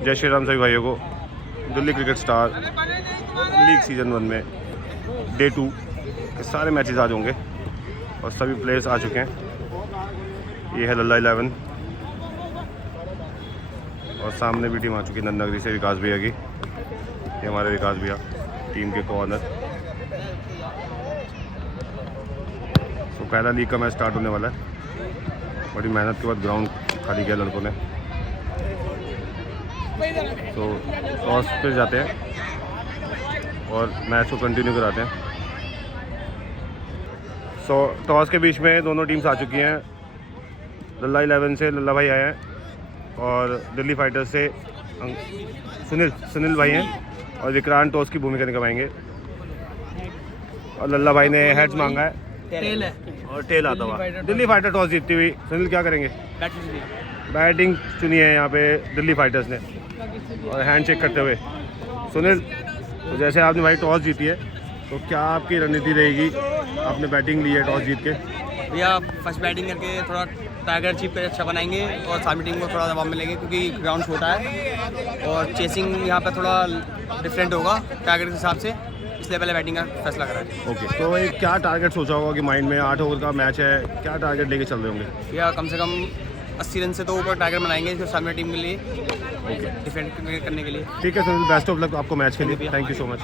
जय श्री राम सभी भाइयों को। Delhi cricket star league season 1 में डे 2 के सारे मैचेस आज होंगे और सभी प्लेयर्स आ चुके हैं। ये है लल्ला 11 और सामने भी टीम आ चुकी है नंदनगरी से विकास भैया की। ये हमारे विकास भैया टीम के कॉर्नर। तो पहला लीग का मैच स्टार्ट होने वाला है। बड़ी मेहनत के बाद ग्राउंड खाली किया लड़कों ने। तो टॉस पे जाते हैं और मैच को कंटिन्यू कराते हैं। सो टॉस के बीच में दोनों टीम्स आ चुकी हैं। लल्ला 11 से लल्ला भाई आए हैं और दिल्ली फाइटर्स से सुनील भाई हैं और विक्रांत टॉस की भूमिका निभाएंगे। और लल्ला भाई ने हेड्स मांगा है, टेल है और टेल आता हुआ। दिल्ली फाइटर टॉस जीतती हुई। सुनील क्या करेंगे? बैटिंग चुनी है यहाँ पे दिल्ली फाइटर्स ने और हैंड चेक करते हुए। सुनील, तो जैसे आपने भाई टॉस जीती है तो क्या आपकी रणनीति रहेगी? आपने बैटिंग ली है टॉस जीत के। भैया फर्स्ट बैटिंग करके थोड़ा टारगेट चीप पे अच्छा बनाएंगे और सामने टीम को थोड़ा दबाव मिलेंगे क्योंकि ग्राउंड छोटा है और चेसिंग यहाँ पे थोड़ा डिफरेंट होगा टारगेट के हिसाब से, इसलिए पहले बैटिंग का फैसला करा है। ओके, तो भाई क्या टारगेट सोचा होगा कि माइंड में? 8 ओवर का मैच है, क्या टारगेट लेके चल रहे होंगे? भैया कम से कम 80 रन से तो ऊपर टारगेट बनाएंगे जो सामने टीम के लिए डिफेंड करने के लिए। ठीक है सुनील, बेस्ट ऑफ लक आपको मैच के लिए। Thank you so much.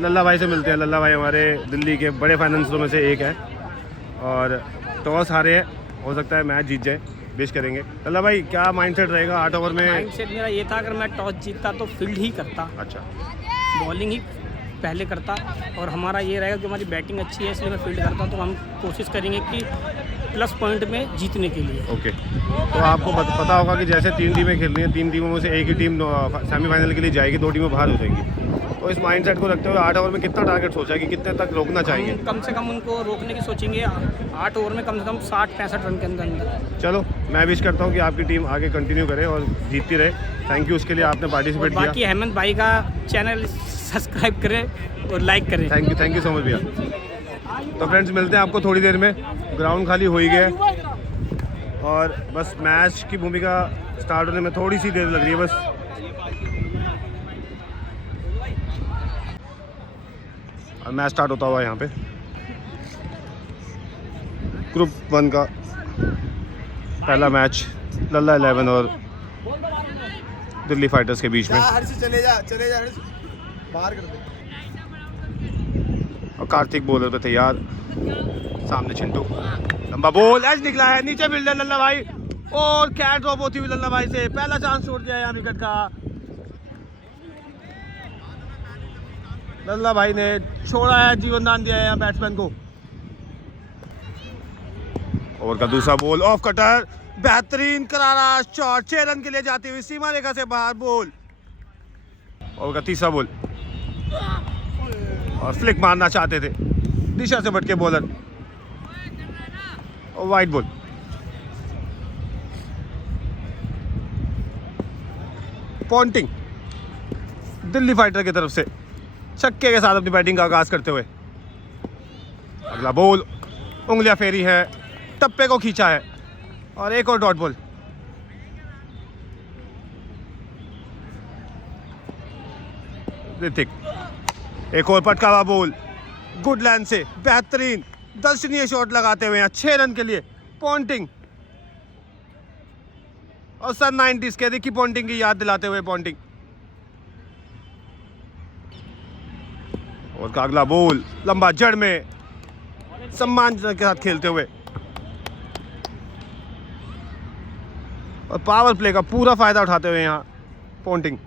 Lalla भाई से मिलते हैं। लल्ला भाई हमारे दिल्ली के बड़े फाइनेंसरों में से एक है और टॉस हारे हैं, हो सकता है मैच जीत जाए। बेश करेंगे। लल्ला भाई क्या माइंडसेट रहेगा 8 ओवर में? माइंडसेट मेरा ये था, अगर मैं टॉस जीतता तो फील्ड ही करता, अच्छा, बॉलिंग ही पहले करता। और हमारा ये रहेगा कि हमारी बैटिंग अच्छी है इसलिए मैं फील्ड करता। तो हम कोशिश करेंगे कि प्लस पॉइंट में जीतने के लिए। ओके, तो आपको पता होगा कि जैसे 3 टीमें खेल रही हैं, 3 टीमों में से एक ही टीम सेमीफाइनल के लिए जाएगी, 2 टीमें बाहर हो जाएंगी। तो इस माइंडसेट को रखते हुए 8 ओवर में कितना टारगेट सोचा है कि कितने तक रोकना चाहेंगे? कम से कम उनको रोकने की सोचेंगे 8 ओवर में कम से कम 60-65 रन के अंदर। चलो, मैं विश करता हूँ कि आपकी टीम आगे कंटिन्यू करे और जीतती रहे। थैंक यू उसके लिए, आपने पार्टिसिपेट किया। बाकी हेमंत भाई का चैनल सब्सक्राइब करें और लाइक करें। थैंक यू सो मच भैया। तो फ्रेंड्स, मिलते हैं आपको थोड़ी देर में। ग्राउंड खाली हो ही गया और बस मैच की भूमिका स्टार्ट होने में थोड़ी सी देर लग रही है बस। और मैच स्टार्ट होता हुआ यहाँ पे ग्रुप 1 का पहला मैच लल्ला 11 और दिल्ली फाइटर्स के बीच में। चले जा बाहर कर दे। और कार्तिक बॉलर पे तैयार, सामने चिंटू। लंबा बॉल, एज निकला है, नीचे फील्डर लल्ला भाई और क्या ड्रॉप होती हुई लल्ला भाई से। पहला चांस छोड़ दिया यहाँ विकेट का। लल्ला भाई ने छोड़ा है, जीवन दान दिया है यहाँ बैट्समैन को। ओवर का दूसरा बॉल, ऑफ कटर, बेहतरीन करारा शॉट, 6 रन के लिए जाती हुई सीमा रेखा से बाहर बॉल। ओवर का तीसरा बॉल और फ्लिक मारना चाहते थे, दिशा से भटके बॉलर और wide ball. Ponting Delhi fighter की तरफ से छक्के के साथ अपनी बैटिंग का आगाज करते हुए। अगला बॉल, उंगलियां फेरी है, टप्पे को खींचा है और एक और डॉट बॉल। ऋतिक, एक और पटका हुआ बॉल, गुड लाइन से बेहतरीन दर्शनीय शॉट लगाते हुए 6 रन के लिए पॉन्टिंग। और सन 90s के रिकी पॉन्टिंग की याद दिलाते हुए पॉन्टिंग। और का अगला बॉल लंबा जड़ में सम्मान के साथ खेलते हुए और पावर प्ले का पूरा फायदा उठाते हुए यहाँ पॉन्टिंग।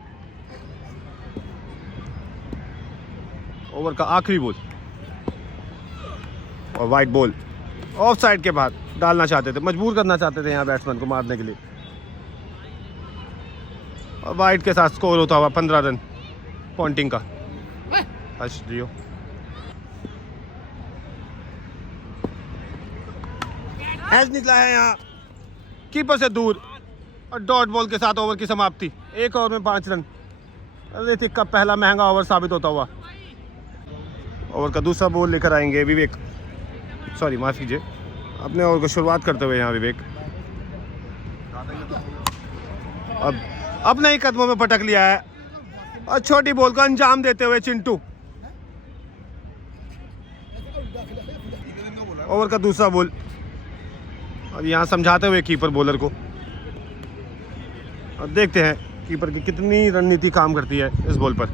ओवर का आखिरी बॉल और वाइड बॉल, ऑफ साइड के बाद डालना चाहते थे, मजबूर करना चाहते थे यहाँ बैट्समैन को मारने के लिए। और वाइड के साथ स्कोर होता हुआ 15 रन पॉन्टिंग का। हर्ष जियो, एज निकला है यहाँ कीपर से दूर और डॉट बॉल के साथ ओवर की समाप्ति। 1 ओवर में 5 रन। ऋतिक का पहला महंगा ओवर साबित होता हुआ। ओवर का दूसरा बॉल लेकर आएंगे विवेक, सॉरी माफ कीजिए, अपने ओवर को शुरुआत करते हुए यहाँ विवेक। अब अपने ही कदमों में पटक लिया है और छोटी बॉल को अंजाम देते हुए चिंटू। ओवर का दूसरा बॉल और यहाँ समझाते हुए कीपर बॉलर को। और देखते हैं कीपर की कितनी रणनीति काम करती है इस बॉल पर।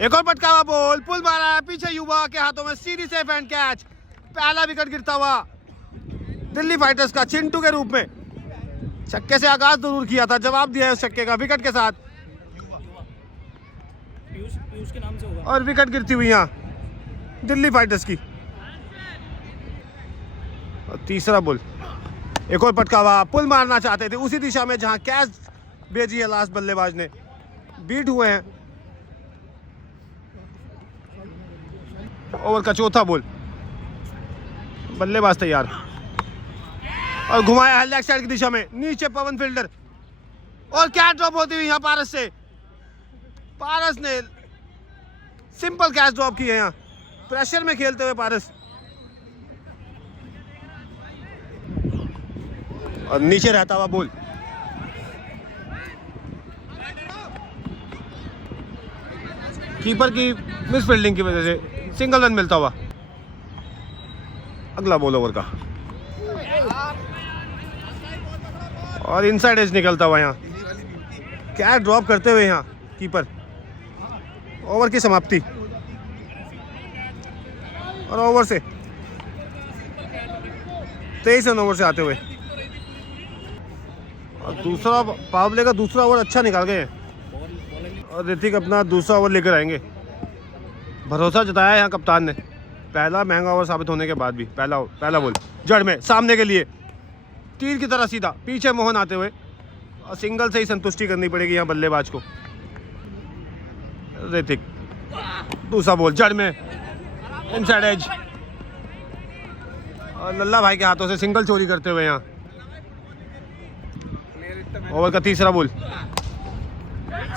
एक और पटका हुआ बॉल, पुल मारा है पीछे, युवा के हाथों में सीधी सेफ हैंड कैच। पहला विकेट गिरता हुआ दिल्ली फाइटर्स का चिंटू के रूप में। छक्के से आगाज जरूर किया था, जवाब दिया है उस छक्के का विकेट के साथ। पीयूष के नाम से होगा। और विकेट गिरती हुई यहाँ दिल्ली फाइटर्स की। और तीसरा बॉल, एक और पटका हुआ, पुल मारना चाहते थे उसी दिशा में जहां कैच भेजी है लास्ट बल्लेबाज ने। बीट हुए हैं। ओवर का चौथा बॉल, बल्लेबाज तैयार और घुमाया है लेग साइड की दिशा में, नीचे पवन फील्डर। और क्या ड्रॉप होती हुई यहाँ पारस से। पारस ने सिंपल कैच ड्रॉप की है यहाँ, प्रेशर में खेलते हुए पारस। और नीचे रहता हुआ बॉल, कीपर की मिस फील्डिंग की वजह से सिंगल रन मिलता हुआ। अगला बॉल ओवर का और इनसाइड एज निकलता हुआ यहाँ, कैच ड्रॉप करते हुए यहाँ कीपर। ओवर की समाप्ति और ओवर से 23 रन ओवर से आते हुए। और दूसरा पावर प्ले का दूसरा ओवर अच्छा निकाल गए हैं और ऋतिक अपना दूसरा ओवर लेकर आएंगे। भरोसा जताया यहाँ कप्तान ने, पहला महंगा ओवर साबित होने के बाद भी। पहला बॉल जड़ में सामने के लिए, तीर की तरह सीधा, पीछे मोहन आते हुए और सिंगल से ही संतुष्टि करनी पड़ेगी यहाँ बल्लेबाज को। ऋतिक दूसरा बॉल जड़ में, इनसाइड एज और लल्ला भाई के हाथों से सिंगल चोरी करते हुए यहाँ। ओवर का तीसरा बॉल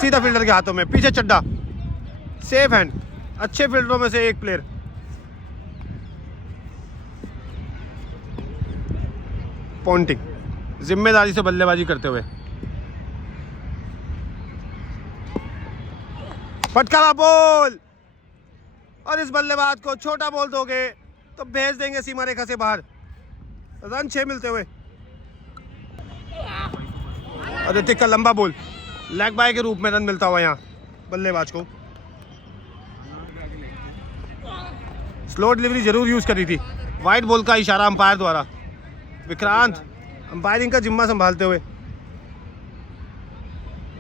सीधा फील्डर के हाथों में, पीछे चड्डा, सेफ हैंड, अच्छे फील्डरों में से एक प्लेयर। पॉन्टिंग जिम्मेदारी से बल्लेबाजी करते हुए। फटकारा बॉल और इस बल्लेबाज को छोटा बॉल दोगे तो भेज देंगे सीमा रेखा से बाहर। रन 6 मिलते हुए। और ऋतिक का लंबा बॉल, लेग बाय के रूप में रन मिलता हुआ यहाँ बल्लेबाज को। स्लो डिलीवरी जरूर यूज करी थी, वाइड बॉल का इशारा अंपायर द्वारा। विक्रांत अंपायरिंग का जिम्मा संभालते हुए।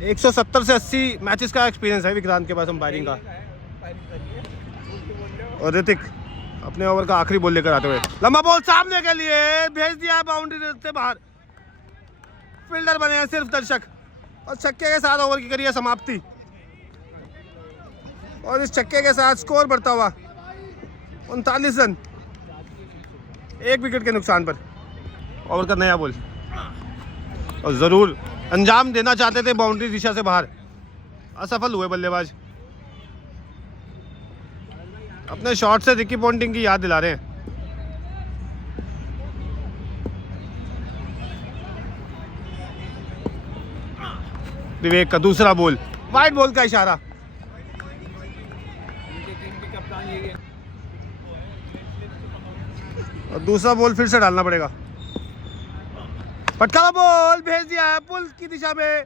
170 से 80 मैचेस का एक्सपीरियंस है विक्रांत के पास अंपायरिंग का। और ऋतिक अपने ओवर का आखिरी बॉल लेकर आते हुए, लंबा बॉल सामने के लिए, भेज दिया है बाउंड्री से बाहर। फील्डर बने हैं सिर्फ दर्शक और छक्के के साथ ओवर की करिए समाप्ति। और इस छक्के के साथ स्कोर बढ़ता हुआ 39 रन, 1 विकेट के नुकसान पर। ओवर का नया बॉल और जरूर अंजाम देना चाहते थे बाउंड्री दिशा से बाहर, असफल हुए बल्लेबाज। अपने शॉट से रिकी पॉन्टिंग की याद दिला रहे हैं। विवेक का दूसरा बॉल, वाइड बॉल का इशारा। और दूसरा बॉल फिर से डालना पड़ेगा। फटका बॉल भेज दिया है पुल की दिशा में,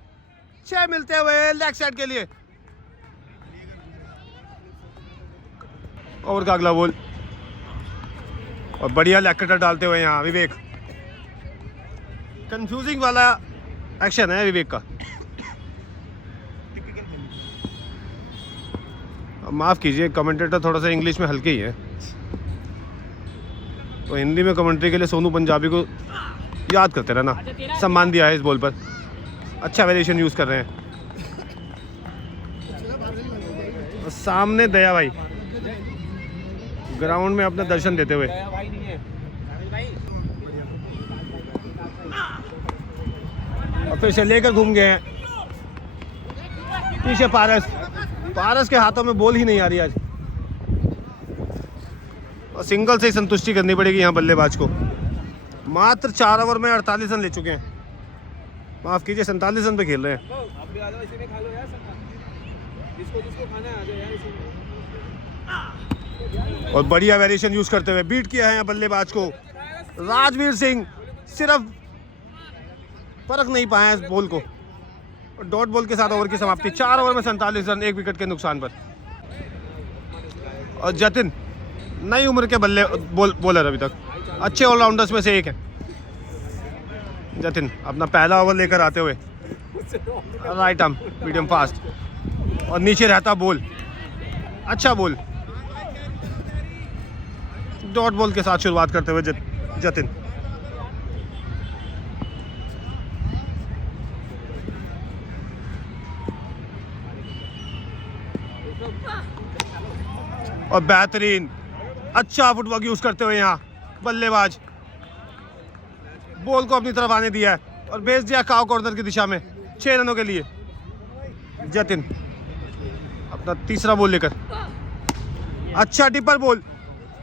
6 मिलते हुए लेग साइड के लिए। ओवर का अगला बॉल और बढ़िया लेग कटर डालते हुए यहाँ विवेक। कंफ्यूजिंग वाला एक्शन है विवेक का। माफ़ कीजिए, कमेंटेटर थोड़ा सा इंग्लिश में हल्के ही है, तो हिंदी में कमेंट्री के लिए सोनू पंजाबी को याद करते रहना। सम्मान दिया है इस बॉल पर, अच्छा वेरिएशन यूज़ कर रहे हैं। और सामने दया भाई ग्राउंड में अपना दर्शन देते हुए। और फिर से लेकर घूम गए हैं पीछे। पारस के हाथों में बॉल ही नहीं आ रही आज। और सिंगल से ही संतुष्टि करनी पड़ेगी यहाँ बल्लेबाज को। मात्र 4 ओवर में 48 रन ले चुके हैं, माफ़ कीजिए 47 रन पे खेल रहे हैं। और बढ़िया वेरिएशन यूज करते हुए बीट किया है यहाँ बल्लेबाज को राजवीर सिंह, सिर्फ फर्क नहीं पाया इस बॉल को। डॉट बॉल के साथ ओवर की समाप्ति, 4 ओवर में 47 रन 1 विकेट के नुकसान पर। और जतिन नई उम्र के बॉलर अभी तक अच्छे ऑलराउंडर्स में से एक है। जतिन अपना पहला ओवर लेकर आते हुए राइट आर्म मीडियम फास्ट और नीचे रहता बॉल, अच्छा बॉल। डॉट बॉल के साथ शुरुआत करते हुए जतिन। और बेहतरीन अच्छा फुटवर्क यूज करते हुए यहाँ बल्लेबाज बॉल को अपनी तरफ आने दिया है और भेज दिया काव कॉर्नर की दिशा में 6 रनों के लिए। जतिन अपना तीसरा बॉल लेकर, अच्छा डिपर बॉल,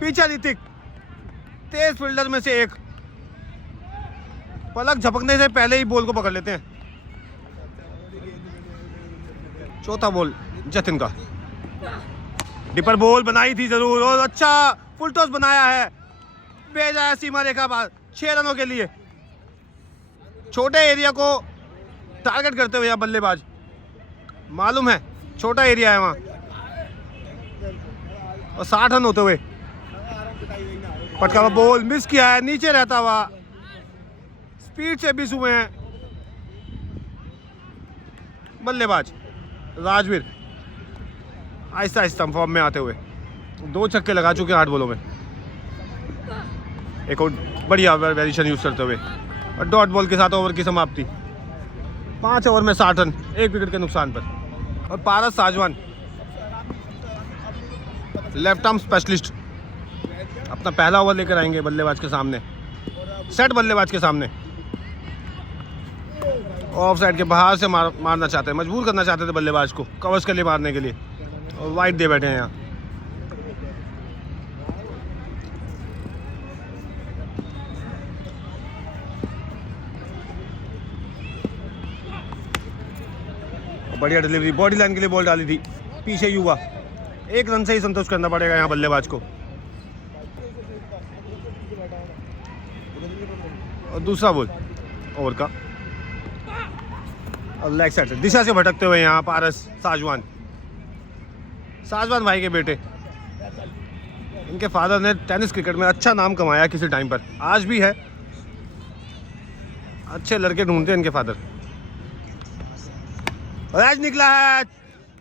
पीछे ऋतिक तेज फील्डर में से एक, पलक झपकने से पहले ही बॉल को पकड़ लेते हैं। चौथा बॉल जतिन का, डिपर बॉल बनाई थी जरूर और अच्छा फुल टॉस बनाया है, भेजा है सीमा रेखा पार 6 रनों के लिए। छोटे एरिया को टारगेट करते हुए यहाँ बल्लेबाज, मालूम है छोटा एरिया है वहाँ, और 60 रन होते हुए पटका हुआ बॉल मिस किया है, नीचे रहता हुआ स्पीड से मिस हुए हैं बल्लेबाज राजवीर। आहिस्ता आहिस्ता फॉर्म में आते हुए 2 छक्के लगा चुके हैं 8 बॉलों में। एक और बढ़िया वेरिएशन यूज करते हुए और डॉट बॉल के साथ ओवर की समाप्ति, 5 ओवर में 60 रन 1 विकेट के नुकसान पर। और पारस साजवान लेफ्ट आर्म स्पेशलिस्ट अपना पहला ओवर लेकर आएंगे बल्लेबाज के सामने, सेट बल्लेबाज के सामने। ऑफ साइड के बाहर से मारना चाहते हैं, मजबूर करना चाहते थे बल्लेबाज को कवर्स के लिए मारने के लिए, और वाइड दे बैठे हैं यहाँ। बढ़िया डिलीवरी, बॉडी लाइन के लिए बॉल डाली थी, पीछे युवा, 1 रन से ही संतोष करना पड़ेगा यहाँ बल्लेबाज को। और दूसरा बॉल ओवर का और लेग साइड से दिशा से भटकते हुए यहाँ पारस साजवान भाई के बेटे। इनके फादर ने टेनिस क्रिकेट में अच्छा नाम कमाया किसी टाइम पर, आज भी है, अच्छे लड़के ढूंढते हैं इनके फादर। रैच निकला है,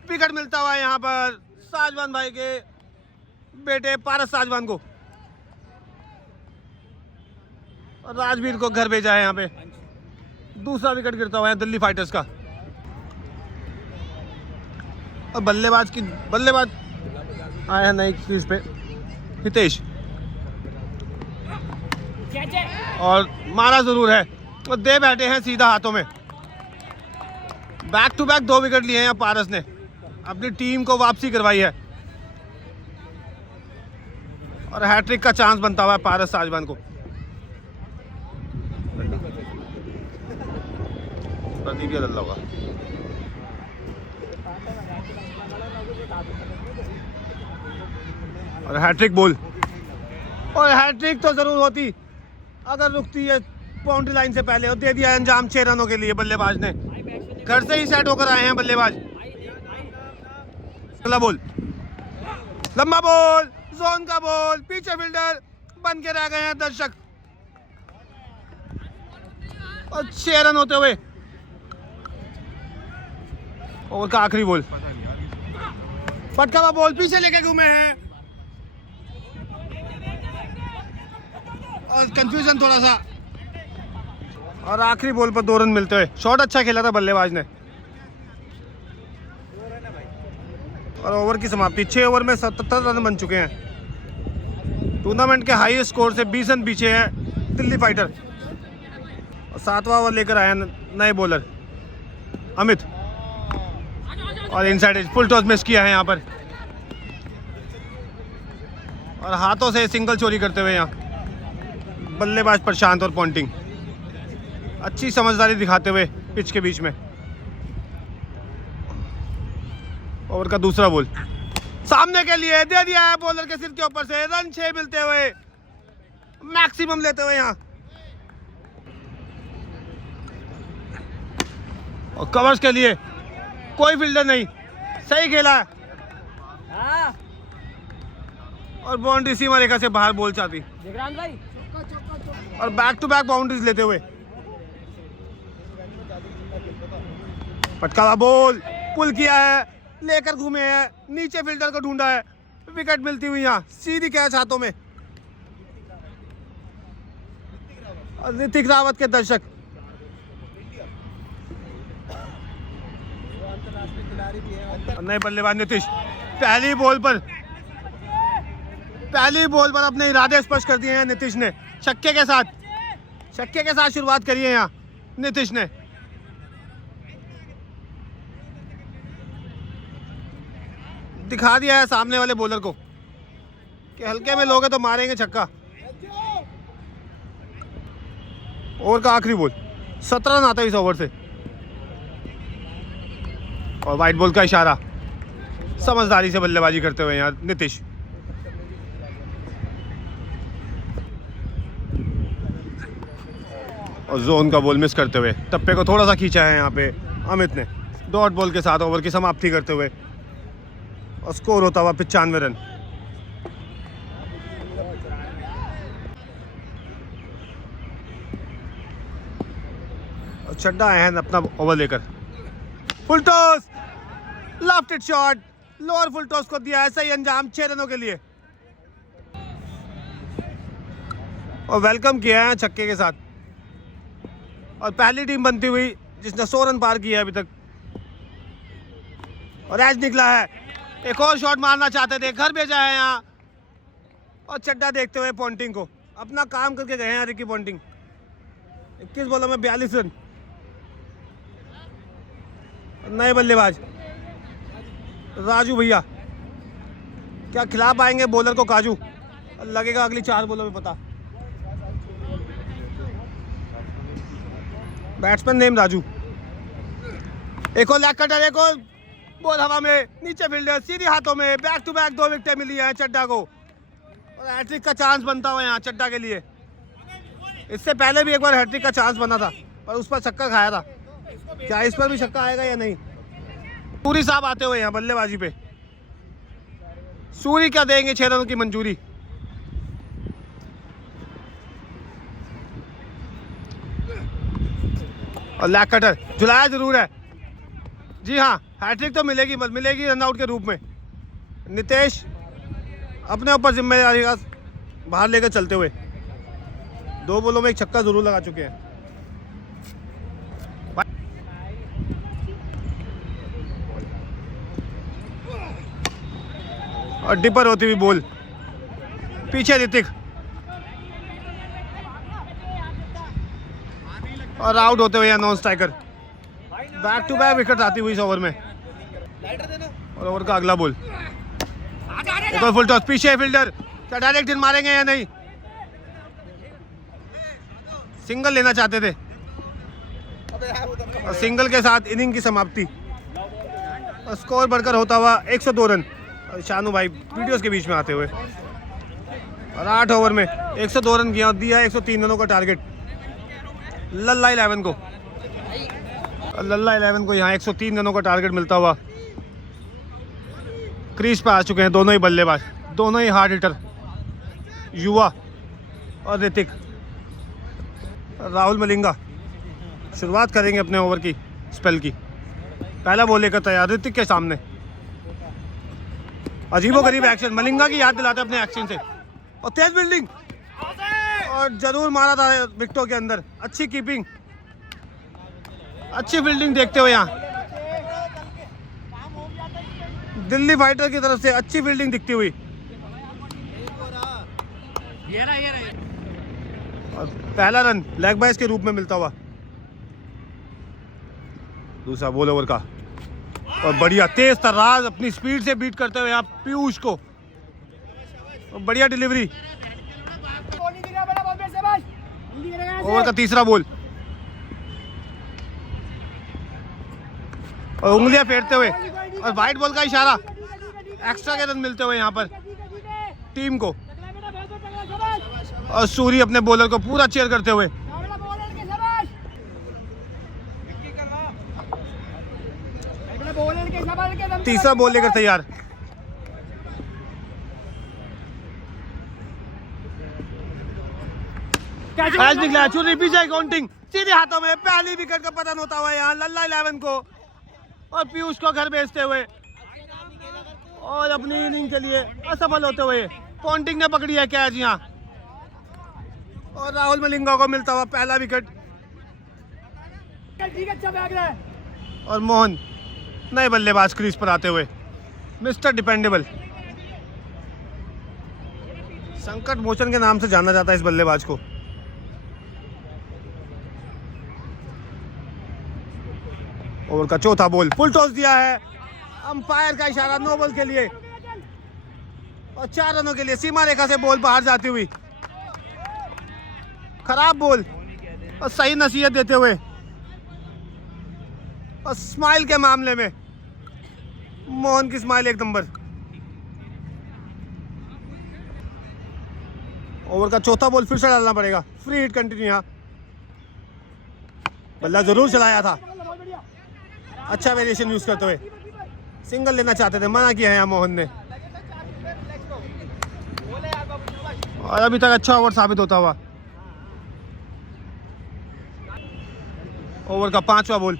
विकेट मिलता हुआ यहाँ पर साजवान भाई के बेटे पारस साजवान को, और राजवीर को घर भेजा है यहाँ पे। दूसरा विकेट गिरता हुआ है दिल्ली फाइटर्स का। और बल्लेबाज आया है नई क्रीज पे हितेश, और मारा जरूर है और दे बैठे हैं सीधा हाथों में। बैक टू बैक 2 विकेट लिए हैं पारस ने, अपनी टीम को वापसी करवाई है और हैट्रिक का चांस बनता हुआ है पारस साजवान को। प्रदीप या लल्ला होगा, और हैट्रिक बॉल, और हैट्रिक तो जरूर होती अगर रुकती है बाउंड्री लाइन से पहले, और दे दिया अंजाम 6 रनों के लिए। बल्लेबाज ने घर से ही सेट होकर आए हैं बल्लेबाज। अगला बॉल, लंबा बॉल, जोन का बॉल, पीछे फील्डर बन के रह गए हैं दर्शक, और 6 रन होते हुए ओवर का आखिरी बॉल, पटका हुआ बॉल पीछे लेके घूमे हैं, और कंफ्यूजन थोड़ा सा, और आखिरी बॉल पर 2 रन मिलते हुए। शॉट अच्छा खेला था बल्लेबाज ने, और ओवर की समाप्ति 6 ओवर में 77 रन बन चुके हैं। टूर्नामेंट के हाईएस्ट स्कोर से 20 रन पीछे है दिल्ली फाइटर, और 7वां ओवर लेकर आए नए बॉलर अमित, और inside edge full toss miss किया है यहाँ पर, और हाथों से सिंगल चोरी करते हुए यहाँ बल्लेबाज प्रशांत और पॉन्टिंग अच्छी समझदारी दिखाते हुए पिच के बीच में। ओवर का दूसरा बॉल सामने के लिए दे दिया है बॉलर के सिर के ऊपर से, रन 6 मिलते हुए मैक्सिमम लेते हुए यहाँ। और कवर्स के लिए कोई फील्डर नहीं, सही खेला है और बाउंड्री सीमा रेखा से बाहर बॉल चाहती और बैक टू बैक बाउंड्रीज लेते हुए। पटकावा बॉल पुल किया है, लेकर घूमे हैं, नीचे फील्डर को ढूंढा है, विकेट मिलती हुई यहाँ सीधी कैच हाथों में। और ऋतिक रावत के दर्शक नए बल्लेबाज नीतीश पहली बॉल पर अपने इरादे स्पष्ट कर दिए हैं। नीतीश ने छक्के के साथ शुरुआत करी है यहाँ नीतीश ने। दिखा दिया है सामने वाले बॉलर को कि हल्के में लोगे तो मारेंगे छक्का। ओवर का आखिरी बॉल 17 रन आता है इस ओवर से और वाइट बॉल का इशारा, समझदारी से बल्लेबाजी करते हुए यहाँ नीतीश। और जोन का बॉल मिस करते हुए टप्पे को थोड़ा सा खींचा है यहाँ पे अमित ने डॉट बॉल के साथ ओवर की समाप्ति करते हुए और स्कोर होता हुआ 95 रन। और चड्डा आए हैं अपना ओवर लेकर, full toss left shot lower full toss को दिया है सही अंजाम 6 रनों के लिए और वेलकम किया है छक्के के साथ। और पहली टीम बनती हुई जिसने 100 रन पार किया है अभी तक। और एज निकला है, एक और शॉट मारना चाहते थे, घर भेजा है यहाँ और चड्डा देखते हुए पॉन्टिंग को अपना काम करके गए हैं रिकी पॉन्टिंग। 21 बॉलों में 42 रन। नए बल्लेबाज राजू भैया क्या खिला पाएंगे बॉलर को काजू, लगेगा अगली 4 बॉलों में पता। Batsman name Raju. एक और लेग कटर, एक और बॉल हवा में, नीचे फील्डर सीधी हाथों में, बैक टू बैक 2 विकेटें मिली हैं चड्डा को और हैट्रिक का चांस बनता हुआ यहाँ चड्डा के लिए। इससे पहले भी एक बार हैट्रिक का चांस बना था पर उस पर छक्का खाया था, क्या इस पर भी छक्का आएगा या नहीं। सूरी साहब आते हुए यहाँ बल्लेबाजी पे, सूरी क्या देंगे 6 रनों की मंजूरी। और लेग कटर झुलाया जरूर है, जी हाँ हैट्रिक तो मिलेगी रनआउट के रूप में। नितेश अपने ऊपर जिम्मेदारी का बाहर लेकर चलते हुए 2 बॉलों में एक छक्का जरूर लगा चुके हैं। और डिपर होती हुई बॉल पीछे ऋतिक और आउट होते हुए non striker. Back to back wicket आती हुई इस ओवर में। और ओवर का अगला बॉल एक और फुल टॉस, पीछे फील्डर क्या डायरेक्ट इन मारेंगे या नहीं। सिंगल लेना चाहते थे और सिंगल के साथ इनिंग की समाप्ति और स्कोर बढ़कर होता हुआ 102 रन। और शानू भाई वीडियोस के बीच में आते हुए और 8 ओवर में 102 रन किया और दिया 103 रनों का टारगेट लल्ला 11 को। लल्ला 11 को यहाँ 103 रनों का टारगेट मिलता हुआ क्रीज पे आ चुके हैं दोनों ही बल्लेबाज, दोनों ही हार्ड हिटर युवा और ऋतिक। राहुल मलिंगा शुरुआत करेंगे अपने ओवर की स्पेल की, पहला बॉल लेकर तैयार ऋतिक के सामने। अजीबोगरीब एक्शन, मलिंगा की याद दिलाते अपने एक्शन से और तेज बिल्डिंग और जरूर मारा था विकेटों के अंदर। अच्छी कीपिंग, अच्छी फील्डिंग देखते हुए यहाँ दिल्ली फाइटर की तरफ से अच्छी फील्डिंग दिखती हुई। और पहला रन लेग बाइस के रूप में मिलता हुआ। दूसरा बॉल ओवर का और बढ़िया तेज तर्राज अपनी स्पीड से बीट करते हुए यहाँ पीयूष को बढ़िया डिलीवरी। ओवर का तीसरा बॉल और उंगलियां फेरते हुए और वाइट बॉल का इशारा, एक्स्ट्रा के रन मिलते हुए यहाँ पर टीम को। और सूरी अपने बॉलर को पूरा चेयर करते हुए। तीसरा बॉल लेकर तैयार। कैच निकला, चुरी पीछे काउंटिंग सीधे हाथों में, पहली विकेट का पतन होता हुआ यहाँ लल्ला 11 को और पीयूष को घर भेजते हुए और अपनी इनिंग के लिए असफल होते हुए पॉन्टिंग ने पकड़ी है कैच यहाँ और राहुल मलिंगा को मिलता हुआ पहला विकेट। और मोहन नए बल्लेबाज क्रीज पर आते हुए, मिस्टर डिपेंडेबल, संकट मोचन के नाम से जाना जाता है इस बल्लेबाज को। ओवर का चौथा बॉल फुल टॉस दिया है, अंपायर का इशारा नो बॉल के लिए और 4 रनों के लिए सीमा रेखा से बॉल बाहर जाती हुई। खराब बॉल और सही नसीहत देते हुए और स्माइल के मामले में मोहन की स्माइल एक नंबर। ओवर का चौथा बॉल फिर से डालना पड़ेगा, फ्री हिट कंटिन्यू। यहाँ बल्ला जरूर चलाया था, अच्छा वेरिएशन यूज करते हुए सिंगल लेना चाहते थे, मना किया है यहाँ मोहन ने और अभी तक अच्छा ओवर साबित होता हुआ। ओवर का 5वां बॉल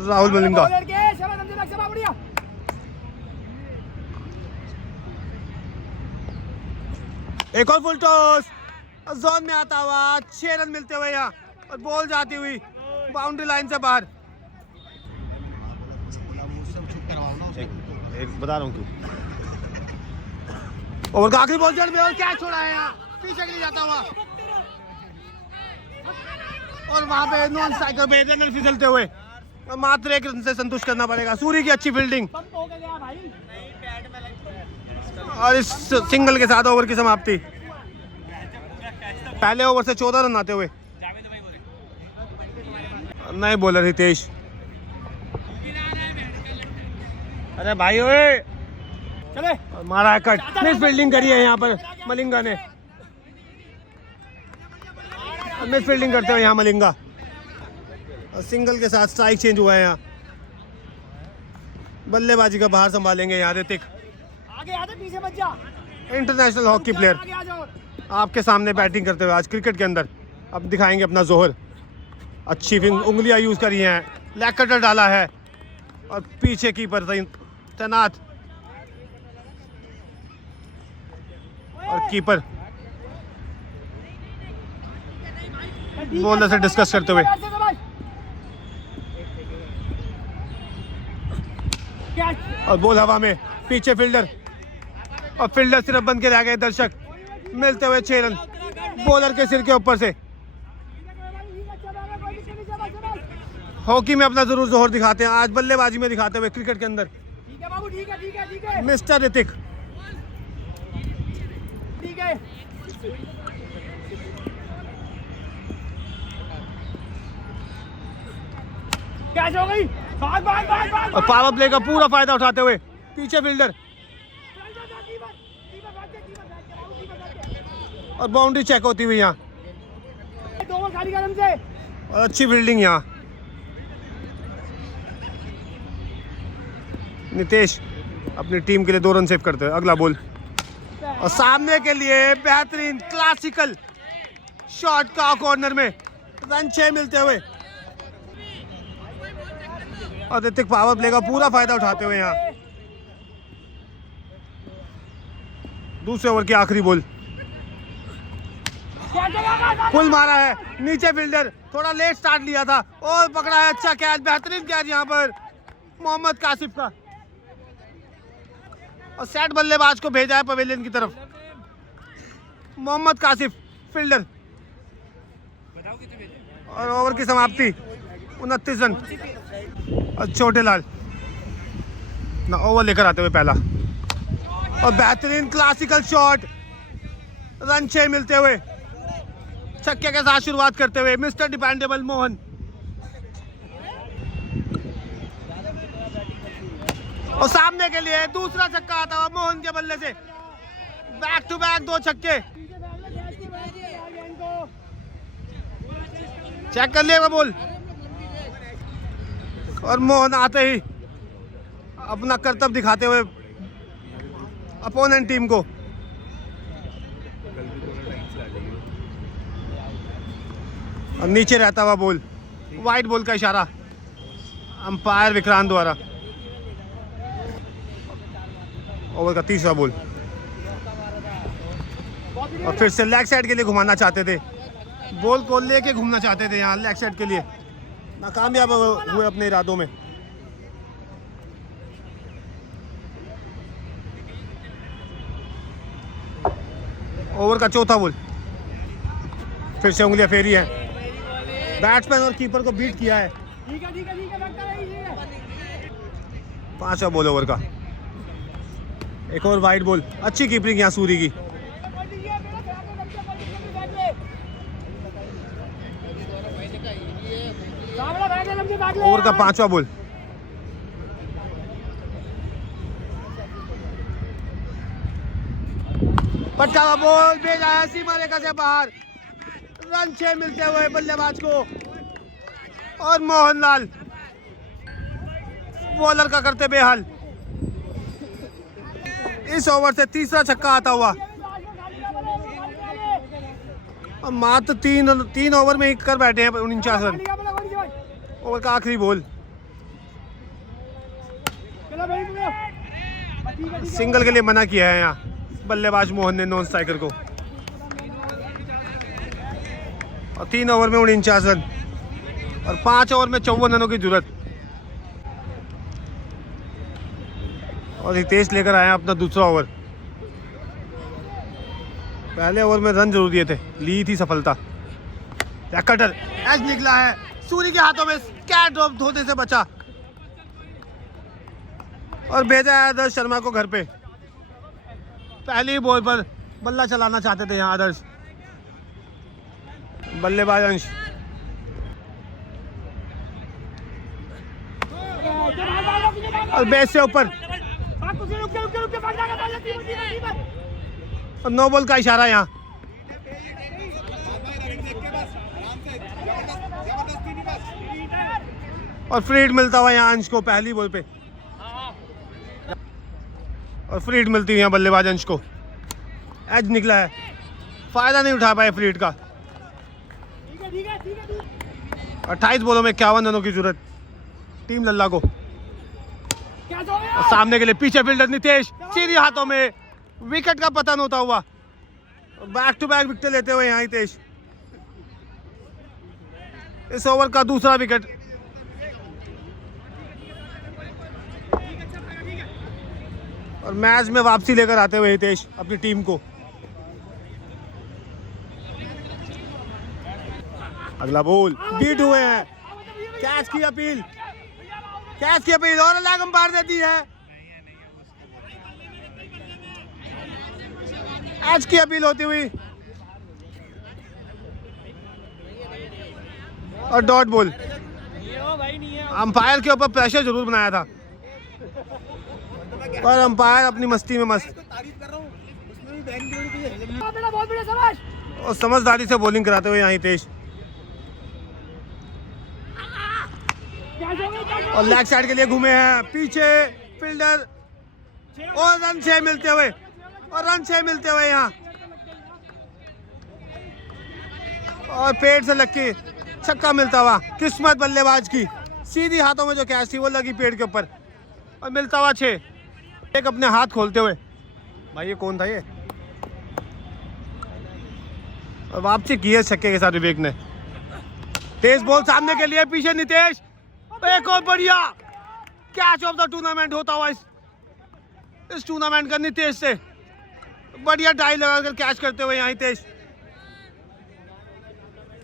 राहुल मलिंगा। एक और फुल टॉस जोन में आता हुआ, 6 रन मिलते हुए यहाँ और बॉल जाती हुई बाउंड्री लाइन से बाहर। बता रहा हूँ क्यों। ओवर का आखिरी बॉल जड़ में और कैच छोड़ा है यहाँ, पीछे के लिए जाता हुआ और वहां पे नॉन स्ट्राइकर पे रनर फिसलते हुए और मात्र 1 रन से संतुष्ट करना पड़ेगा। सूरी की अच्छी फील्डिंग और इस सिंगल के साथ ओवर की समाप्ति। पहले ओवर से 14 रन आते हुए नए बॉलर हितेश। अरे भाई ओए चले, मारा है कट, मिस फील्डिंग करी है यहाँ पर मलिंगा ने, मिस फील्डिंग करते हुए यहाँ मलिंगा और सिंगल के साथ स्ट्राइक चेंज हुआ है यहाँ। बल्लेबाजी का बाहर संभालेंगे यहाँ ऋतिक, इंटरनेशनल हॉकी प्लेयर आपके सामने बैटिंग करते हुए आज क्रिकेट के अंदर। अब दिखाएंगे अपना जोहर, अच्छी उंगलियां यूज करी हैं, लेग कटर डाला है और पीछे कीपर तैनात और कीपर बॉलर से डिस्कस करते हुए। और बॉल हवा में, पीछे फील्डर और फील्डर सिर्फ बन के रह गए, दर्शक मिलते हुए 6 रन बॉलर के सिर के ऊपर से। हॉकी में अपना जरूर जोहर दिखाते हैं, आज बल्लेबाजी में दिखाते हुए क्रिकेट के अंदर मिस्टर ऋतिक। कैच हो गई, और पावर प्ले का पूरा फायदा उठाते हुए पीछे फील्डर और बाउंड्री चेक होती हुई यहाँ और अच्छी फील्डिंग यहाँ। नितेश अपनी टीम के लिए 2 रन सेव करते हैं। अगला बॉल और सामने के लिए बेहतरीन क्लासिकल शॉट का कॉर्नर में रन 6 मिलते हुए और ऋतिक पावर प्ले का पूरा फायदा उठाते हुए यहाँ। दूसरे ओवर की आखिरी बॉल, फुल मारा है, नीचे फील्डर थोड़ा लेट स्टार्ट लिया था और पकड़ा है, अच्छा कैच, बेहतरीन कैच यहाँ पर मोहम्मद कासिफ का और सेट बल्लेबाज को भेजा है पवेलियन की तरफ। मोहम्मद कासिफ फील्डर और ओवर की समाप्ति 29 रन और छोटे लाल ना ओवर लेकर आते हुए पहला। और बेहतरीन क्लासिकल शॉट, रन 6 मिलते हुए छक्के के साथ शुरुआत करते हुए मिस्टर डिपेंडेबल मोहन। और सामने के लिए दूसरा छक्का आता हुआ मोहन के बल्ले से, बैक टू बैक 2 छक्के। चेक कर लिया बॉल, और मोहन आते ही अपना कर्तव्य दिखाते हुए अपोनेंट टीम को और नीचे रहता हुआ बॉल, वाइड बॉल का इशारा अंपायर विक्रांत द्वारा। ओवर का तीसरा बॉल, और फिर से लेग साइड के लिए घुमाना चाहते थे, बॉल को लेके घूमना चाहते थे यहाँ लेग साइड के लिए, नाकामयाब हुए अपने इरादों में। ओवर का चौथा बॉल, फिर से उंगलियां फेरी है, बैट्समैन और कीपर को बीट किया है। 5वां बॉल ओवर का, एक और वाइड बॉल, अच्छी कीपिंग यहाँ सूरी की। ओवर का 5वां बॉल, पटका हुआ बॉल भेजा है सीमा रेखा से बाहर, रन 6 मिलते हुए बल्लेबाज को, और मोहनलाल बॉलर का करते बेहाल। इस ओवर से तीसरा छक्का आता हुआ, और मात्र 3 ओवर में ही कर बैठे हैं 49 रन। ओवर का आखिरी बॉल, सिंगल के लिए मना किया है यहाँ बल्लेबाज मोहन ने नॉन स्ट्राइकर को, और 3 ओवर में 49 रन और 5 ओवर में 54 रनों की जरूरत। और हितेश लेकर आए अपना दूसरा ओवर। पहले ओवर में रन जरूर दिए थे, ली थी सफलता। कटर एज निकला है, सूरी के हाथों में कैच ड्रॉप धोने से बचा और भेजा है आदर्श शर्मा को घर पे। पहली बॉल पर बल्ला चलाना चाहते थे यहाँ आदर्श, बल्लेबाज अंश। और बेस से ऊपर, और नो बॉल का इशारा यहाँ, और फ्री हिट मिलता हुआ यहाँ अंश को पहली बॉल पे, और फ्री हिट मिलती है यहाँ बल्लेबाज अंश को। एज निकला है, फायदा नहीं उठा पाए फ्री हिट का। 28 बॉलों में 51 रनों की जरूरत टीम लल्ला को। और सामने के लिए पीछे फील्डर नितेश, सीधी हाथों में विकेट का पतन होता हुआ, बैक टू बैक विकेट लेते हुए यहाँ हितेश। इस ओवर का दूसरा विकेट। और मैच में वापसी लेकर आते हुए हितेश अपनी टीम को। अगला बॉल, बीट हुए हैं, कैच की अपील, कैच की अपील और अल्लाह अंपायर देती है। एज की अपील होती हुई और डॉट बॉल। अंपायर के ऊपर प्रेशर जरूर बनाया था, पर अंपायर अपनी मस्ती में मस्त और समझदारी से बॉलिंग कराते हुए यहाँ हितेश। और लेग साइड के लिए घूमे हैं, पीछे फील्डर, और रन 6 मिलते हुए, और रन 6 मिलते हुए यहाँ, और पेड़ से लग के छक्का मिलता हुआ। किस्मत बल्लेबाज की, सीधी हाथों में जो कैच थी वो लगी पेड़ के ऊपर और मिलता हुआ 6। एक अपने हाथ खोलते हुए, भाई ये कौन था ये, और वापसी की है छक्के के साथ विवेक ने। तेज बॉल सामने के लिए, पीछे नितेश, एक और बढ़िया कैच ऑफ द टूर्नामेंट होता हुआ इस टूर्नामेंट का नितेश से। बढ़िया डाई लगाकर कैच करते हुए यहाँ हितेश।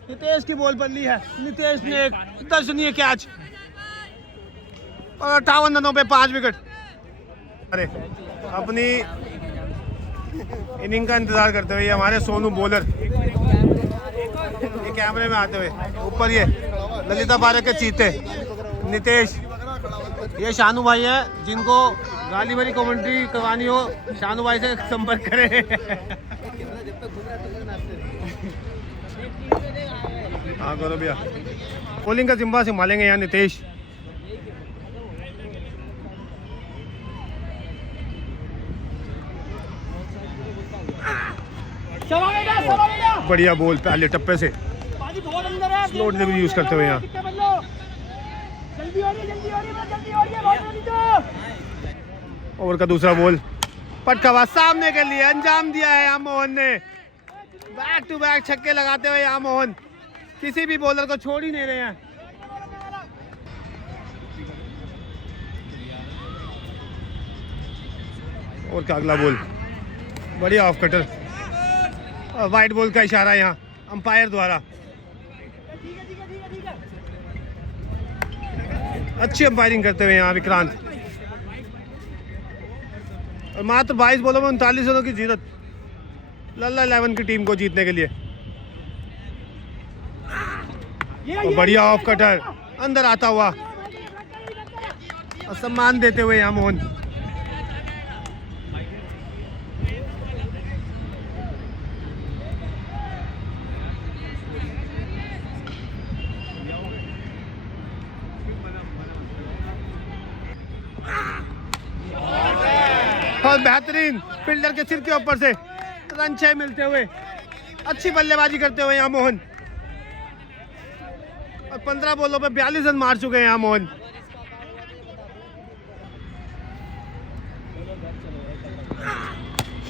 नितेश की बॉल बदली है, नितेश ने एक दर्शनीय कैच और 58 रनों पे 5 विकेट। अरे अपनी इनिंग का इंतजार करते हुए ये हमारे सोनू बॉलर, ये कैमरे में आते हुए। ऊपर ये ललिता पार्क के चीते नितेश, ये शानू भाई है, जिनको गाली भरी कमेंट्री करवानी हो शानू भाई से संपर्क करें। हाँ गौरव भैया, बॉलिंग का जिम्मा संभालेंगे यहाँ नितेश। बढ़िया बॉल पहले टप्पे से स्लो डिलीवरी यूज करते हुए यहाँ। ओवर का दूसरा बॉल पटकवा सामने के लिए अंजाम दिया है यहाँ मोहन ने। बैक टू बैक छक्के लगाते हुए यहाँ मोहन किसी भी बॉलर को छोड़ ही नहीं रहे हैं। और का अगला बॉल बढ़िया ऑफ कटर, वाइट बॉल का इशारा यहाँ अंपायर द्वारा। अच्छी अंपायरिंग करते हुए यहाँ विक्रांत। और मात्र 22 बॉलों में 39 रनों की जीत लल्ला 11 की टीम को जीतने के लिए। और बढ़िया ऑफ कटर अंदर आता हुआ और सम्मान देते हुए यहाँ मोहन। और बेहतरीन फील्डर के सिर के ऊपर से रन 6 मिलते हुए अच्छी बल्लेबाजी करते हुए यहाँ मोहन। और 15 बॉलों पे 42 रन मार चुके हैं यहाँ मोहन।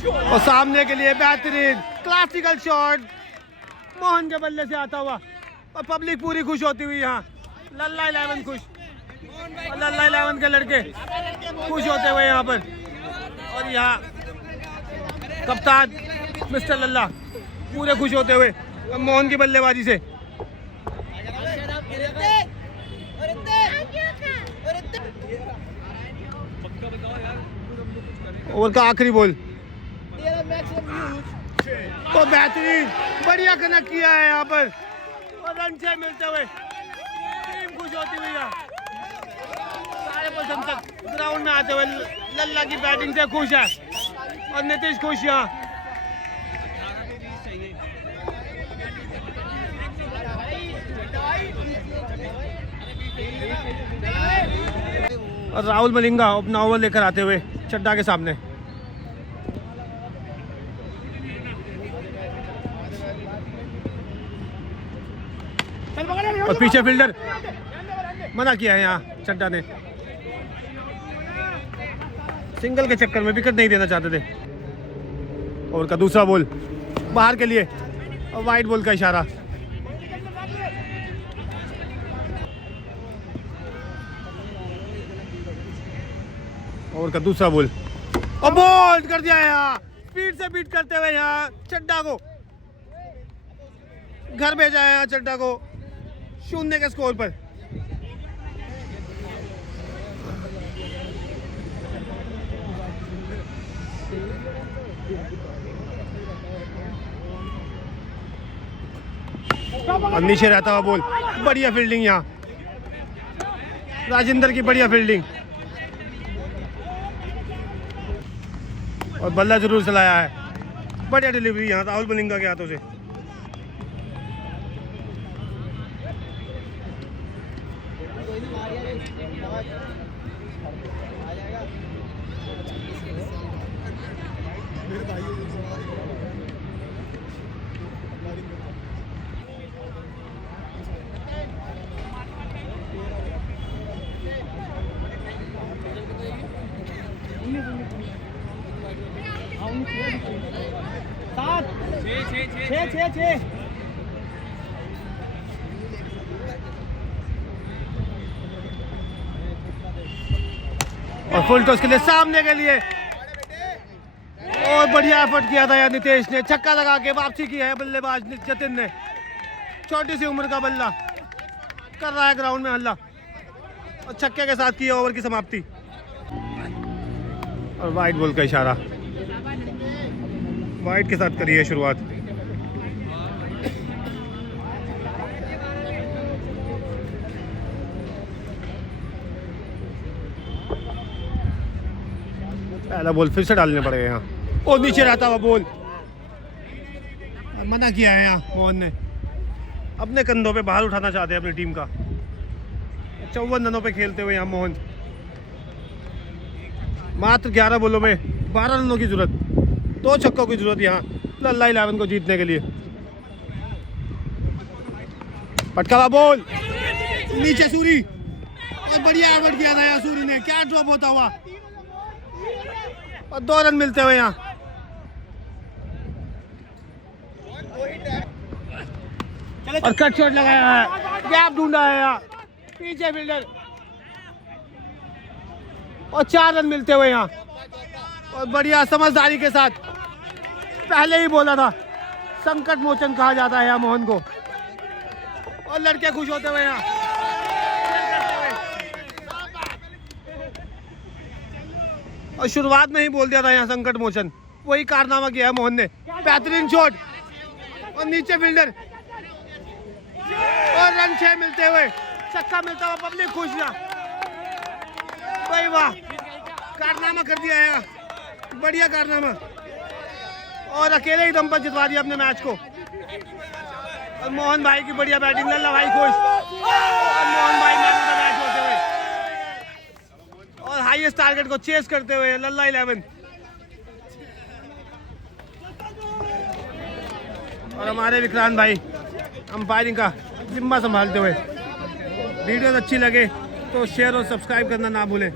और सामने के लिए बेहतरीन क्लासिकल शॉट मोहन के बल्ले से आता हुआ और पब्लिक पूरी खुश होती हुई यहाँ। लल्ला 11 खुश और लल्ला 11 के लड़के खुश होते हुए यहाँ पर। और यहाँ कप्तान मिस्टर लल्ला पूरे खुश होते हुए मोहन की बल्लेबाजी से। ओवर का आखिरी बॉल तो बेहतरीन बढ़िया कनेक्ट किया है यहाँ पर और रन 6 मिलते हुए टीम खुश होती हुई यहाँ। सारे प्रशंसक ग्राउंड में आते हुए लल्ला की बैटिंग से खुश है और नीतीश खुश यहाँ। और राहुल मलिंगा अपना ओवर लेकर आते हुए चड्डा के सामने। और पीछे फील्डर मना किया है यहाँ चड्डा ने, सिंगल के चक्कर में विकेट नहीं देना चाहते थे। और का दूसरा बॉल बाहर के लिए और वाइट बॉल का इशारा। और का दूसरा बॉल और बॉल कर दिया यहाँ, स्पीड से बीट करते हुए यहाँ चड्डा को घर भेजा है यहाँ चड्डा को 0 के स्कोर पर। और नीचे रहता हुआ बॉल, बढ़िया फील्डिंग यहाँ राजेंद्र की, बढ़िया फील्डिंग और बल्ला जरूर चलाया है। बढ़िया डिलीवरी यहाँ राहुल मलिंगा के हाथों से। और फुल टॉस के लिए सामने के लिए और बढ़िया एफर्ट किया था यार नितेश ने, छक्का लगा के वापसी की है बल्लेबाज जतिन ने। छोटी सी उम्र का बल्ला कर रहा है ग्राउंड में हल्ला और छक्के के साथ किया ओवर की समाप्ति और वाइट बॉल का इशारा। वाइट के साथ करी है शुरुआत। पहला बॉल फिर से डालने पड़ेगा यहाँ। और नीचे रहता हुआ बॉल, मना किया है यहाँ मोहन ने। अपने कंधों पे बाहर उठाना चाहते हैं अपनी टीम का। 54 रनों पे खेलते हुए यहाँ मोहन। मात्र 11 बॉलों में 12 रनों की जरूरत, 2 छक्कों की जरूरत यहाँ लल्ला 11 को जीतने के लिए। पटकावा बॉल नीचे सूरी, और बढ़िया एवर्ट किया था यहाँ सूरी ने। क्या ड्रॉप होता हुआ, और 2 रन मिलते हुए यहाँ। और कट शॉट लगाया है, गैप ढूंढा है यहाँ पीछे फील्डर, और 4 रन मिलते हुए यहाँ। और बढ़िया समझदारी के साथ, पहले ही बोला था संकट मोचन कहा जाता है यहाँ मोहन को। और लड़के खुश होते हुए यहाँ। और शुरुआत में ही बोल दिया था यहाँ संकट मोचन, वही कारनामा किया है मोहन ने। बेहतरीन शॉट, और नीचे फील्डर, और रन 6 मिलते हुए, छक्का मिलता हुआ, पब्लिक खुश ना। भाई वाह, कारनामा कर दिया है, बढ़िया कारनामा। और अकेले ही दम पर जितवा दिया अपने मैच को। और मोहन भाई की बढ़िया बैटिंग, लल्ला भाई खुश, और मोहन भाई मैन ऑफ द मैच होते हुए, और हाईएस्ट टारगेट को चेस करते हुए लल्ला 11। और हमारे विक्रांत भाई अंपायरिंग का जिम्मा संभालते हुए। वीडियो अच्छी लगे तो शेयर और सब्सक्राइब करना ना भूलें।